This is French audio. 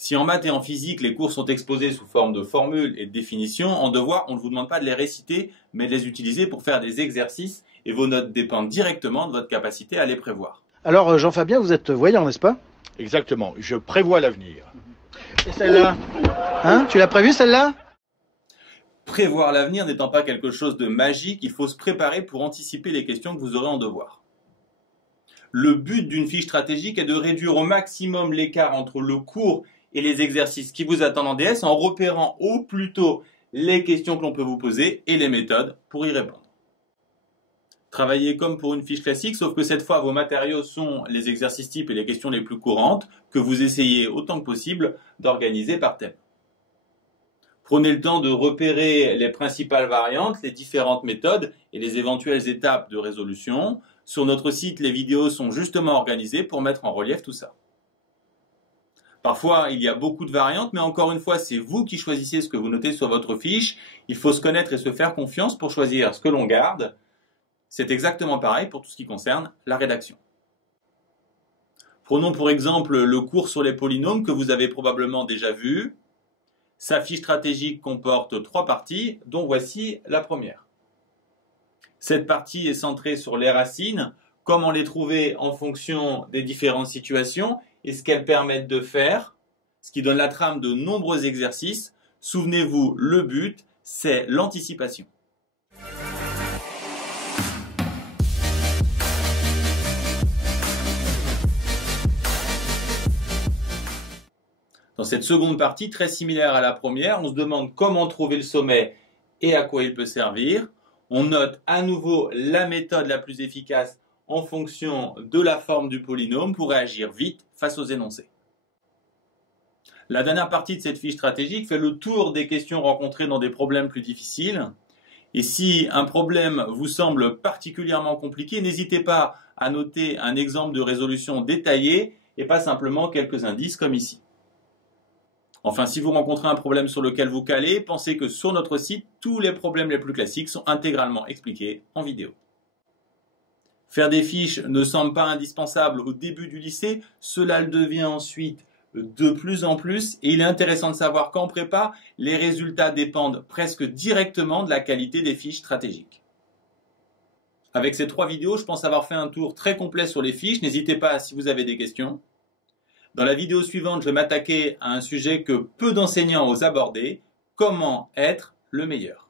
Si en maths et en physique, les cours sont exposés sous forme de formules et de définitions, en devoir, on ne vous demande pas de les réciter, mais de les utiliser pour faire des exercices et vos notes dépendent directement de votre capacité à les prévoir. Alors Jean-Fabien, vous êtes voyant, n'est-ce pas? Exactement, je prévois l'avenir. Et celle-là? Hein? Tu l'as prévue celle-là? Prévoir l'avenir n'étant pas quelque chose de magique, il faut se préparer pour anticiper les questions que vous aurez en devoir. Le but d'une fiche stratégique est de réduire au maximum l'écart entre le cours et les exercices qui vous attendent en DS en repérant au plus tôt les questions que l'on peut vous poser et les méthodes pour y répondre. Travaillez comme pour une fiche classique, sauf que cette fois, vos matériaux sont les exercices types et les questions les plus courantes que vous essayez autant que possible d'organiser par thème. Prenez le temps de repérer les principales variantes, les différentes méthodes et les éventuelles étapes de résolution. Sur notre site, les vidéos sont justement organisées pour mettre en relief tout ça. Parfois, il y a beaucoup de variantes, mais encore une fois, c'est vous qui choisissez ce que vous notez sur votre fiche. Il faut se connaître et se faire confiance pour choisir ce que l'on garde. C'est exactement pareil pour tout ce qui concerne la rédaction. Prenons pour exemple le cours sur les polynômes que vous avez probablement déjà vu. Sa fiche stratégique comporte 3 parties, dont voici la première. Cette partie est centrée sur les racines, comment les trouver en fonction des différentes situations et ce qu'elles permettent de faire, ce qui donne la trame de nombreux exercices. Souvenez-vous, le but, c'est l'anticipation. Dans cette seconde partie, très similaire à la première, on se demande comment trouver le sommet et à quoi il peut servir. On note à nouveau la méthode la plus efficace en fonction de la forme du polynôme pour réagir vite face aux énoncés. La dernière partie de cette fiche stratégique fait le tour des questions rencontrées dans des problèmes plus difficiles. Et si un problème vous semble particulièrement compliqué, n'hésitez pas à noter un exemple de résolution détaillée et pas simplement quelques indices comme ici. Enfin, si vous rencontrez un problème sur lequel vous calez, pensez que sur notre site, tous les problèmes les plus classiques sont intégralement expliqués en vidéo. Faire des fiches ne semble pas indispensable au début du lycée, cela le devient ensuite de plus en plus et il est intéressant de savoir qu'en prépa, les résultats dépendent presque directement de la qualité des fiches stratégiques. Avec ces 3 vidéos, je pense avoir fait un tour très complet sur les fiches, n'hésitez pas si vous avez des questions. Dans la vidéo suivante, je vais m'attaquer à un sujet que peu d'enseignants osent aborder, comment être le meilleur.